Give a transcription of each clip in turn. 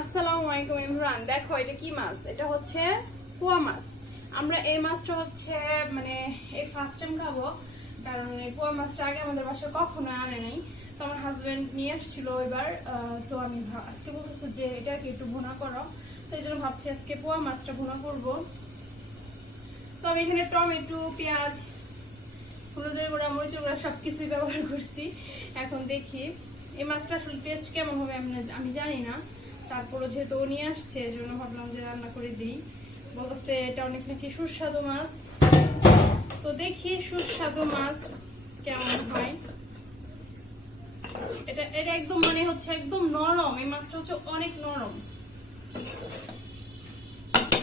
আসসালামু আলাইকুম ইমরান। দেখো, এটা কি মাছ? এটা হচ্ছে পোয়া মাছ। আমরা এই মাছটা হচ্ছে মানে এই ফার্স্ট টাইম খাব, কারণ এই পোয়া মাছটা আগে আমাদের বাসায় কখনো আনে নাই। তো আমার হাজবেন্ড নিয়ে আসছিল এবার তো আমি আজকে বলতেছি যে এটাকে একটু ভুনা করো। তো এই জন্য ভাবছি আজকে পোয়া মাছটা ভুনা করব। তো আমি এখানে টমেটো, পেঁয়াজ হলুদের গুঁড়া মরিচের গুঁড়া সবকিছুই ব্যবহার করছি। এখন দেখি, এই মাছটা আসলে টেস্ট কেমন হবে আমি জানি না। তারপরে যেহেতু নিয়ে আসছে এই জন্য ভাবলাম যে রান্না করে দিই। বলছে এটা অনেক নাকি সুস্বাদু মাছ। তো দেখি সুস্বাদু মাছ কেমন হয়। এটা এটা একদম মানে হচ্ছে একদম নরম। এই মাছটা হচ্ছে অনেক নরম।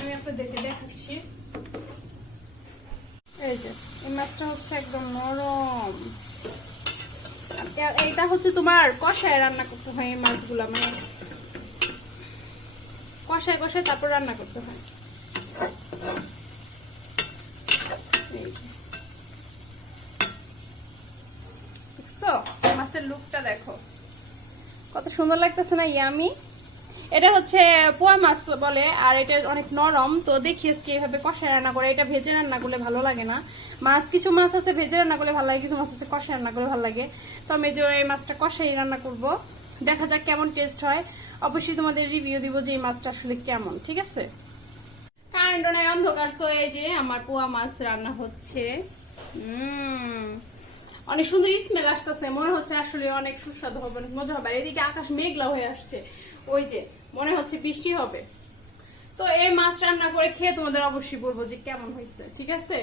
আমি আপনাদেরকে দেখাচ্ছি। এই যে, এই মাছটা হচ্ছে একদম নরম। এইটা হচ্ছে তোমার কষায় রান্না করতে হয় এই মাছগুলা মানে কষায় কষায় তারপর রান্না করতে হয়। পোয়া মাছ বলে, আর এটা অনেক নরম। তো কষায় রান্না করে। এটা ভেজে রান্না করলে ভালো লাগে না। মাছ, কিছু মাছ আছে ভেজে রান্না করলে ভালো লাগে, কিছু মাছ আছে কষায় তো এই মাছটা কষাই রান্না করব। দেখা যাক কেমন টেস্ট হয়। অবশ্যই তোমাদের রিভিউ দিব যে এই মাছটা আসলে কেমন, ঠিক আছে? কারেন্ট অন্ধকার সো এই যে আমার পোয়া মাছ রান্না হচ্ছে। অনেক সুন্দর স্মেল আসতেছে, মনে হচ্ছে আসলে অনেক সুস্বাদু হবে, অনেক মজা হবে। এদিকে আকাশ মেঘলা হয়ে আসছে, ওই যে মনে হচ্ছে বৃষ্টি হবে। তো এই মাছ রান্না করে খেয়ে তোমাদের অবশ্যই বলব যে কেমন হয়েছে, ঠিক আছে?